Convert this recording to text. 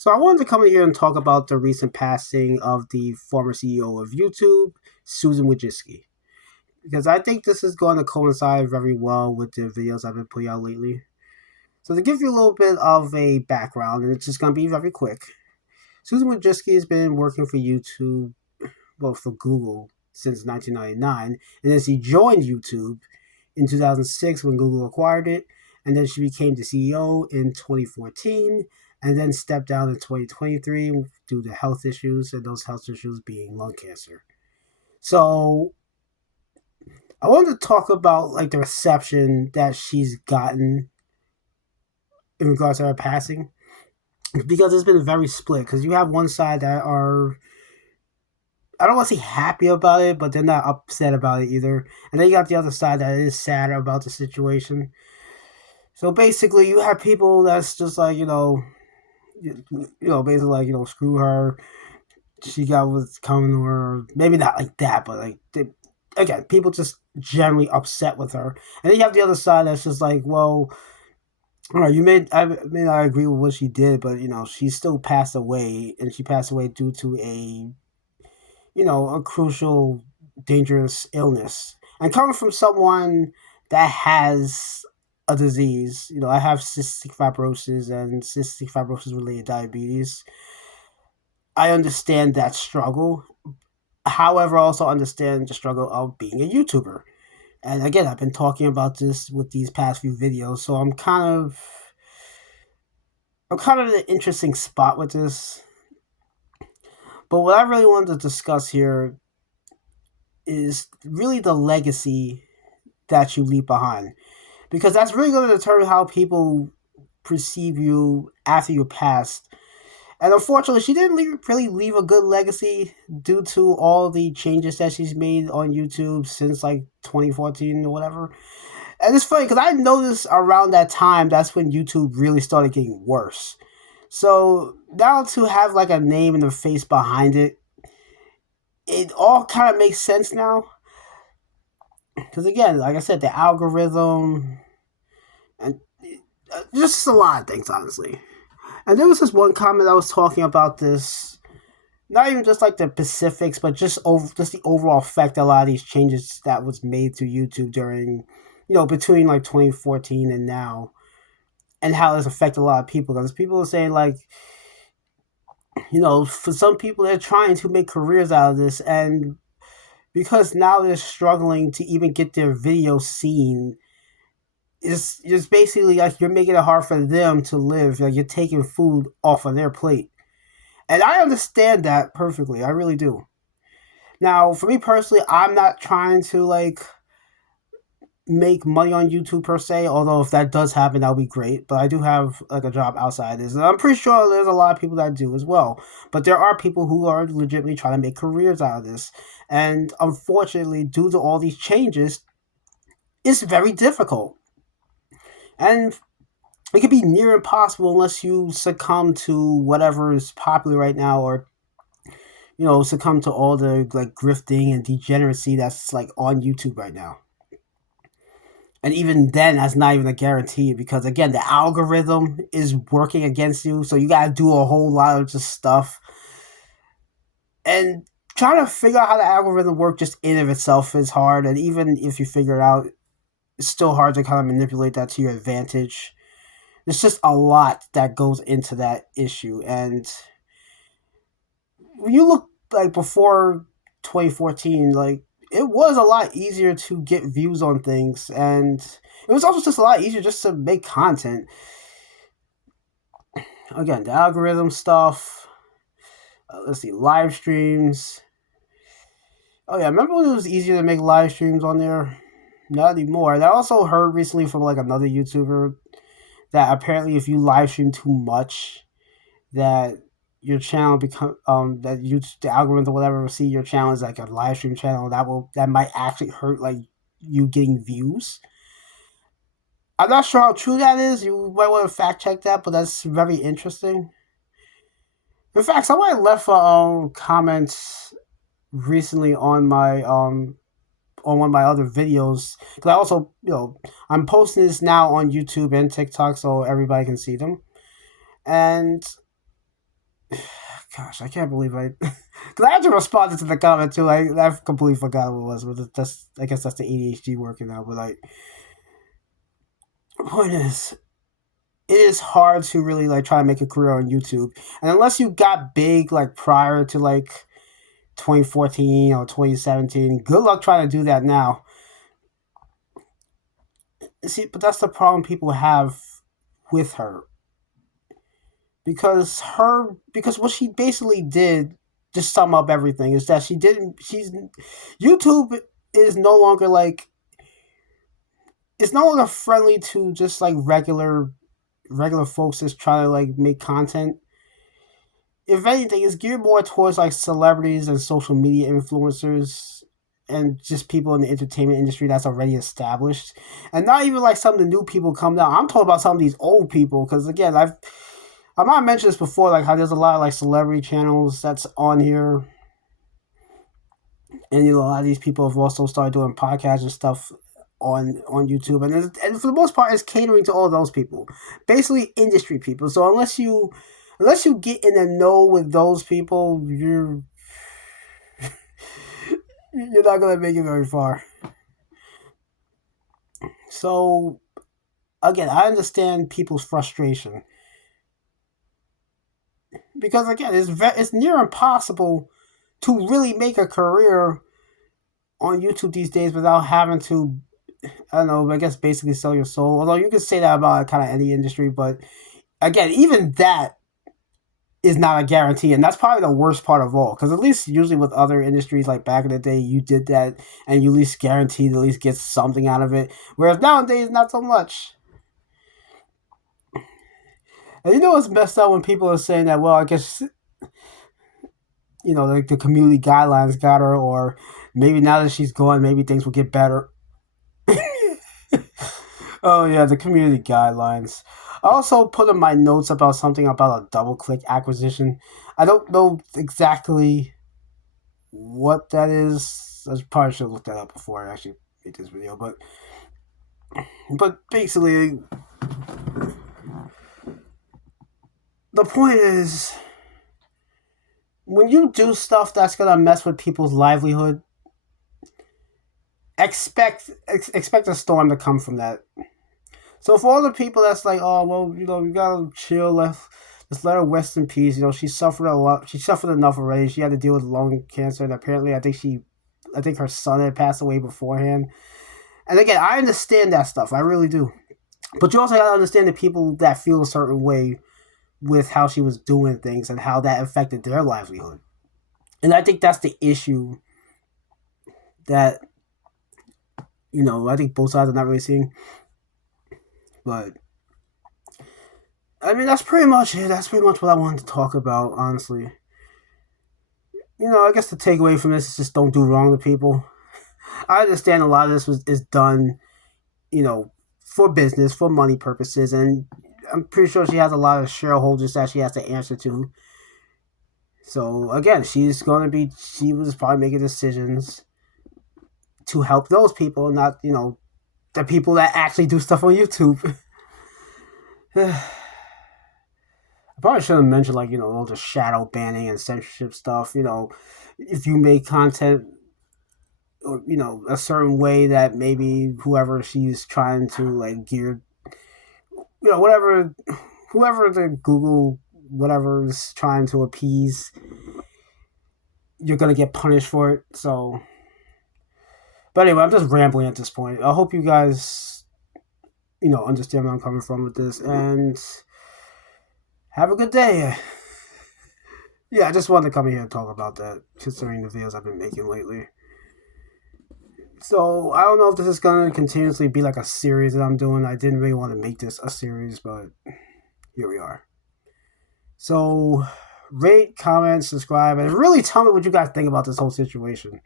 So I wanted to come in here and talk about the recent passing of the former CEO of YouTube, Susan Wojcicki, because I think this is going to coincide very well with the videos I've been putting out lately. So to give you a little bit of a background, and it's just going to be very quick, Susan Wojcicki has been working for YouTube, well, for Google since 1999, and then she joined YouTube in 2006 when Google acquired it, and then she became the CEO in 2014, and then stepped down in 2023 due to health issues, and those health issues being lung cancer. So I wanted to talk about like the reception that she's gotten in regards to her passing, because it's been very split. Because you have one side that are, I don't want to say happy about it, but they're not upset about it either. And then you got the other side that is sad about the situation. So basically, you have people that's just like, basically like, screw her. She got what's coming to her. Maybe not like that, but like, again, people just generally upset with her. And then you have the other side that's just like, well, all right, I may not agree with what she did, but she still passed away, and she passed away due to a crucial, dangerous illness. And coming from someone that has a disease, I have cystic fibrosis and cystic fibrosis related diabetes. I understand that struggle. However, I also understand the struggle of being a YouTuber. And again, I've been talking about this with these past few videos, so I'm kind of in an interesting spot with this. But what I really wanted to discuss here is really the legacy that you leave behind, because that's really going to determine how people perceive you after you passed. And unfortunately, she didn't really leave a good legacy due to all the changes that she's made on YouTube since like 2014 or whatever. And it's funny because I noticed around that time that's when YouTube really started getting worse. So now to have like a name and a face behind it, it all kind of makes sense now. Because again, like I said, the algorithm and just a lot of things, honestly. And there was this one comment I was talking about this, not even just like the specifics, but just the overall effect a lot of these changes that was made to YouTube during, between like 2014 and now, and how it's affected a lot of people. Because people are saying like, for some people they're trying to make careers out of this, and because now they're struggling to even get their video seen, it's just basically like you're making it hard for them to live. Like you're taking food off of their plate. And I understand that perfectly. I really do. Now, for me personally, I'm not trying to like make money on YouTube per se, although if that does happen, that would be great. But I do have like a job outside this. And I'm pretty sure there's a lot of people that do as well. But there are people who are legitimately trying to make careers out of this. And unfortunately, due to all these changes, it's very difficult. And it could be near impossible unless you succumb to whatever is popular right now, or succumb to all the like grifting and degeneracy that's like on YouTube right now. And even then, that's not even a guarantee, because again, the algorithm is working against you, so you gotta do a whole lot of just stuff. And trying to figure out how the algorithm works just in of itself is hard, and even if you figure it out, it's still hard to kind of manipulate that to your advantage. There's just a lot that goes into that issue, and when you look like before 2014, like it was a lot easier to get views on things, and it was also just a lot easier just to make content. Again, the algorithm stuff. Let's see, live streams. Oh yeah, remember when it was easier to make live streams on there? Not anymore. And I also heard recently from like another YouTuber that apparently if you live stream too much, that your channel become that you the algorithm or whatever will see your channel as like a live stream channel, that might actually hurt like you getting views. I'm not sure how true that is. You might want to fact check that, but that's very interesting. In fact, somebody left a comment recently on one of my other videos, because I also I'm posting this now on YouTube and TikTok so everybody can see them. And Gosh, I can't believe I. Because I actually responded to the comment too. I completely forgot what it was, but that's I guess that's the ADHD working now. But like, the point is, it is hard to really like try to make a career on YouTube, and unless you got big like prior to like 2014 or 2017, good luck trying to do that now. See, but that's the problem people have with her because what she basically did, just sum up everything, is that she's YouTube is no longer like it's no longer friendly to just like regular folks just trying to like make content. If anything, it's geared more towards like celebrities and social media influencers and just people in the entertainment industry that's already established, and not even like some of the new people come down. I'm talking about some of these old people because again, I might have mentioned this before, like how there's a lot of like celebrity channels that's on here, and a lot of these people have also started doing podcasts and stuff on YouTube, and for the most part, it's catering to all those people, basically industry people. So unless you get in the know with those people, you're not gonna make it very far. So again, I understand people's frustration because again, it's near impossible to really make a career on YouTube these days without having to, I don't know, I guess basically sell your soul. Although you could say that about kind of any industry, but again, even that is not a guarantee, and that's probably the worst part of all. Because at least usually with other industries, like back in the day, you did that, and you at least guaranteed to at least get something out of it. Whereas nowadays, not so much. And you know what's messed up when people are saying that? Well, I guess like the community guidelines got her, or maybe now that she's gone, maybe things will get better. Oh yeah, the community guidelines. I also put in my notes about something about a double click acquisition. I don't know exactly what that is. I probably should have looked that up before I actually made this video. But basically, the point is when you do stuff that's gonna mess with people's livelihood, expect a storm to come from that. So for all the people that's like, oh well, you gotta chill, just let her rest in peace. She suffered a lot. She suffered enough already. She had to deal with lung cancer, and apparently, I think her son had passed away beforehand. And again, I understand that stuff. I really do. But you also gotta understand the people that feel a certain way with how she was doing things and how that affected their livelihood. And I think that's the issue that I think both sides are not really seeing. But I mean, that's pretty much it. That's pretty much what I wanted to talk about, honestly. I guess the takeaway from this is just don't do wrong to people. I understand a lot of this is done, for business, for money purposes, and I'm pretty sure she has a lot of shareholders that she has to answer to. So again, she was probably making decisions to help those people, not the people that actually do stuff on YouTube. I probably should have mentioned all the shadow banning and censorship stuff. If you make content or a certain way that maybe whoever she's trying to like gear, whatever, whoever the Google whatever is trying to appease, you're gonna get punished for it. So, but anyway, I'm just rambling at this point. I hope you guys, understand where I'm coming from with this, and have a good day. Yeah, I just wanted to come here and talk about that, considering the videos I've been making lately. So, I don't know if this is going to continuously be like a series that I'm doing. I didn't really want to make this a series, but here we are. So, rate, comment, subscribe, and really tell me what you guys think about this whole situation.